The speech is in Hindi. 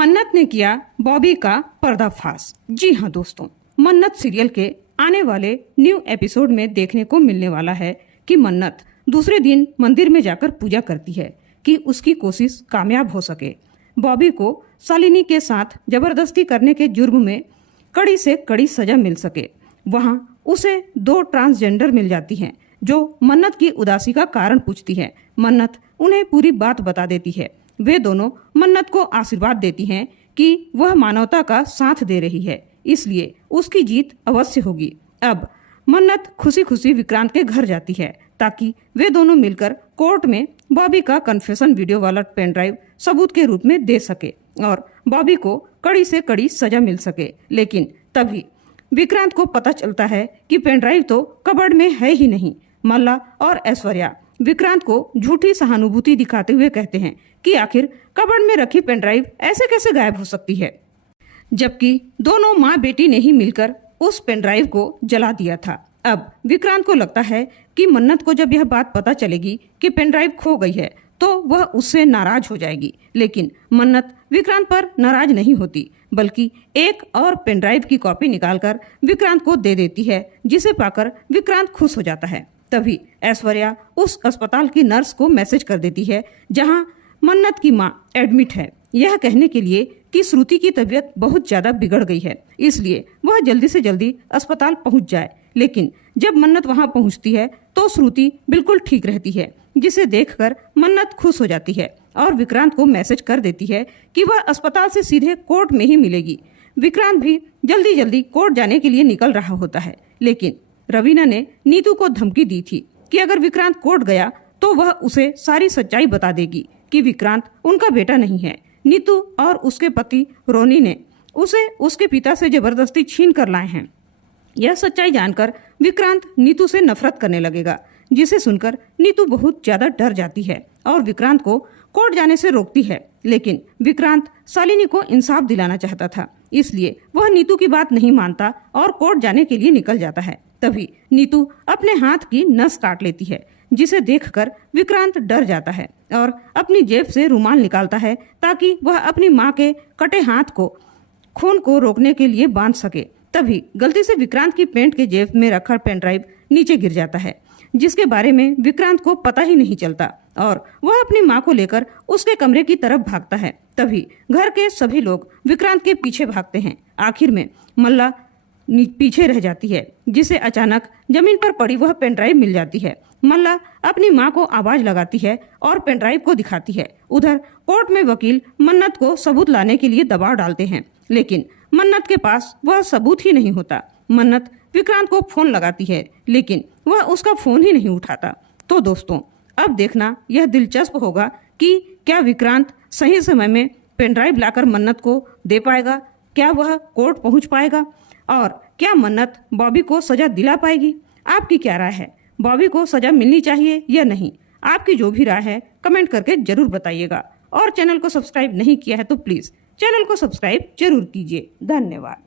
मन्नत ने किया बॉबी का पर्दाफाश। जी हाँ दोस्तों, मन्नत सीरियल के आने वाले न्यू एपिसोड में देखने को मिलने वाला है कि मन्नत दूसरे दिन मंदिर में जाकर पूजा करती है कि उसकी कोशिश कामयाब हो सके। बॉबी को शालिनी के साथ जबरदस्ती करने के जुर्म में कड़ी से कड़ी सजा मिल सके। वहाँ उसे 2 ट्रांसजेंडर मिल जाती हैं जो मन्नत की उदासी का कारण पूछती है। मन्नत उन्हें पूरी बात बता देती है। वे दोनों मन्नत को आशीर्वाद देती हैं कि वह मानवता का साथ दे रही है, इसलिए उसकी जीत अवश्य होगी। अब मन्नत खुशी खुशी विक्रांत के घर जाती है ताकि वे दोनों मिलकर कोर्ट में बॉबी का कन्फेशन वीडियो वाला पेन ड्राइव सबूत के रूप में दे सके और बॉबी को कड़ी से कड़ी सजा मिल सके। लेकिन तभी विक्रांत को पता चलता है कि पेन ड्राइव तो कबर्ड में है ही नहीं। मल्ला और ऐश्वर्या विक्रांत को झूठी सहानुभूति दिखाते हुए कहते हैं कि आखिर कबर्ड में रखी पेन ड्राइव ऐसे कैसे गायब हो सकती है, जबकि दोनों माँ बेटी ने ही मिलकर उस पेन ड्राइव को जला दिया था। अब विक्रांत को लगता है कि मन्नत को जब यह बात पता चलेगी कि पेन ड्राइव खो गई है तो वह उससे नाराज हो जाएगी। लेकिन मन्नत विक्रांत पर नाराज नहीं होती, बल्कि एक और पेन ड्राइव की कॉपी निकालकर विक्रांत को दे देती है, जिसे पाकर विक्रांत खुश हो जाता है। तभी ऐश्वर्या उस अस्पताल की नर्स को मैसेज कर देती है जहां मन्नत की मां एडमिट है, यह कहने के लिए कि श्रुति की तबीयत बहुत ज्यादा बिगड़ गई है, इसलिए वह जल्दी से जल्दी अस्पताल पहुंच जाए। लेकिन जब मन्नत वहां पहुंचती है तो श्रुति बिल्कुल ठीक रहती है, जिसे देखकर मन्नत खुश हो जाती है और विक्रांत को मैसेज कर देती है कि वह अस्पताल से सीधे कोर्ट में ही मिलेगी। विक्रांत भी जल्दी जल्दी कोर्ट जाने के लिए निकल रहा होता है, लेकिन रवीना ने नीतू को धमकी दी थी कि अगर विक्रांत कोर्ट गया तो वह उसे सारी सच्चाई बता देगी कि विक्रांत उनका बेटा नहीं है। नीतू और उसके पति रोनी ने उसे उसके पिता से जबरदस्ती छीन कर लाए हैं। यह सच्चाई जानकर विक्रांत नीतू से नफरत करने लगेगा, जिसे सुनकर नीतू बहुत ज्यादा डर जाती है और विक्रांत को कोर्ट जाने से रोकती है। लेकिन विक्रांत शालिनी को इंसाफ दिलाना चाहता था, इसलिए वह नीतू की बात नहीं मानता और कोर्ट जाने के लिए निकल जाता है। तभी नीतू अपने हाथ की नस काट लेती है, जिसे देखकर विक्रांत डर जाता है और अपनी जेब से रुमाल निकालता है ताकि वह अपनी मां के कटे हाथ को खून को रोकने के लिए बांध सके। तभी गलती से विक्रांत की पैंट के जेब में रखा पेन ड्राइव नीचे गिर जाता है, जिसके बारे में विक्रांत को पता ही नहीं चलता और वह अपनी मां को लेकर उसके कमरे की तरफ भागता है। तभी घर के सभी लोग विक्रांत के पीछे भागते हैं। आखिर में मल्ला पीछे रह जाती है, जिसे अचानक जमीन पर पड़ी वह पेन ड्राइव मिल जाती है। मल्ला अपनी मां को आवाज लगाती है और पेन ड्राइव को दिखाती है। उधर कोर्ट में वकील मन्नत को सबूत लाने के लिए दबाव डालते हैं, लेकिन मन्नत के पास वह सबूत ही नहीं होता। मन्नत विक्रांत को फोन लगाती है, लेकिन वह उसका फोन ही नहीं उठाता। तो दोस्तों, अब देखना यह दिलचस्प होगा कि क्या विक्रांत सही समय में पेन ड्राइव लाकर मन्नत को दे पाएगा, क्या वह कोर्ट पहुंच पाएगा और क्या मन्नत बॉबी को सजा दिला पाएगी। आपकी क्या राय है, बॉबी को सजा मिलनी चाहिए या नहीं? आपकी जो भी राय है कमेंट करके जरूर बताइएगा और चैनल को सब्सक्राइब नहीं किया है तो प्लीज चैनल को सब्सक्राइब जरूर कीजिए। धन्यवाद।